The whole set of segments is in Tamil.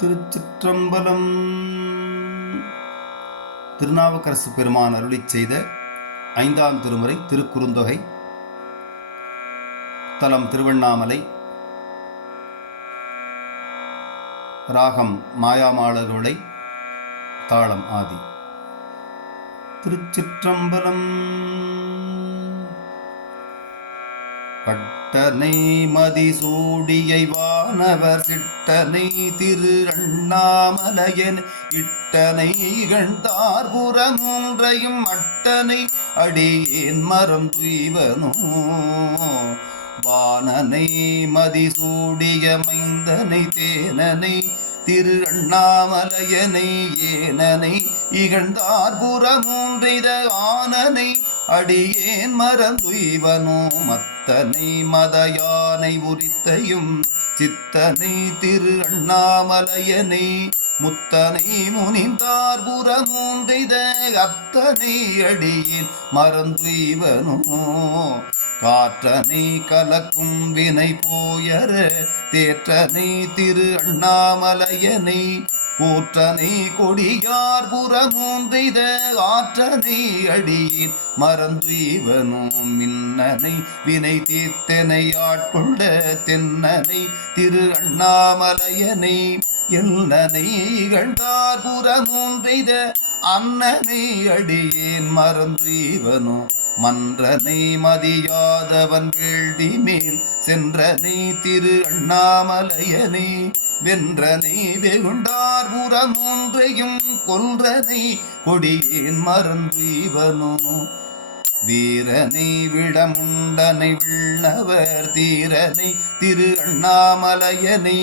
திருச்சிற்றம்பலம். திருநாவுக்கரசு பெருமான் அருளிச் செய்த 5ஆம் திருமுறை திருக்குறுந்தொகை. தலம் திருவண்ணாமலை. ராகம் மாயாமாளருளை. தாளம் ஆதி. திருச்சிற்றம்பலம். பட்டனை மதிசூடியை வானவர் சிட்டனை திரு அண்ணாமலையன் இட்டனை இகழ்ந்தார் புறமூன்றையும் அட்டனை அடியேன் மரம் துய்வனோ. வானனை மதிசூடிய மைந்தனை தேனனை திரு அண்ணாமலையனை ஏனனை இகழ்ந்தார் புறமூன்றைத ஆனனை அடியேன் மறந்துய்வனோ. மத்தனை மதயானை உரித்தையும் சித்தனை திரு அண்ணாமலையனை முத்தனை முனிந்தார் புறமூன்றைத அத்தனை அடியேன் மறந்துய்வனோ. காற்றனை கலக்கும் வினை போயர தேற்றனை திரு அண்ணாமலையனை கூற்றனை கொடியார் புறமூன்றைத ஆற்றனை அடியேன் மறந்துய்வனோ. மின்னனை வினை தீர்த்தனை ஆட்கொண்ட தென்னனை திரு அண்ணாமலையனை எல்லனை இகழ்ந்தார் புறமூன்றைத அன்னனை அடியேன் மறந்துய்வனோ. மன்றனை மதியாதவன் வேள்வி மேல் சென்றனை திரு அண்ணாமலையனை வென்றனை வெகுண்டார் புறமூன்றையும் கொன்றனை கொடியேன் மறந்துய்வனோ. வீரனை விடமுண்டனை விண்ணவர் தீரனை திரு அண்ணாமலையனை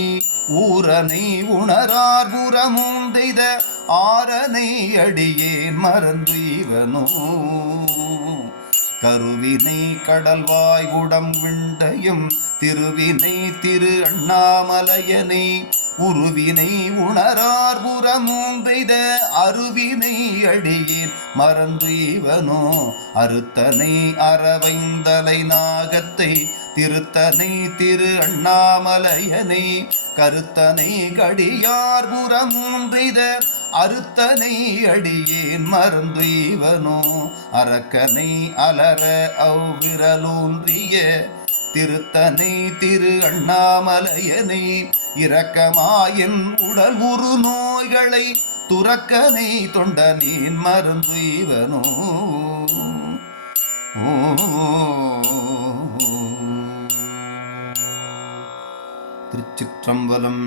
ஊரனை உணரார் புறமூன்றைத ஆரனை அடியேன் மறந்துய்வனோ. கருவினை கடல்வாய் குடம் விண்டையும் திருவினை திரு அண்ணாமலையனை உருவினை உணரார் புறமூன்றைத அருவினை அடியேன் மறந்துய்வனோ. அறுத்தனை அறவைந்தலை நாகத்தை திருத்தனை திரு அண்ணாமலையனை கருத்தனை கடியார் புறமூன்றைத அறுத்தனை அடியேன் மறந்துய்வனோ. அரக்கனை அலர அவ்விரலூன்றிய திருத்தனை திரு அண்ணாமலையனை இரக்கமாயின் உடல் உரு நோய்களை துறக்கனை தொண்டனேன் மறந்துய்வனோ. திருச்சிற்றம்பலம்.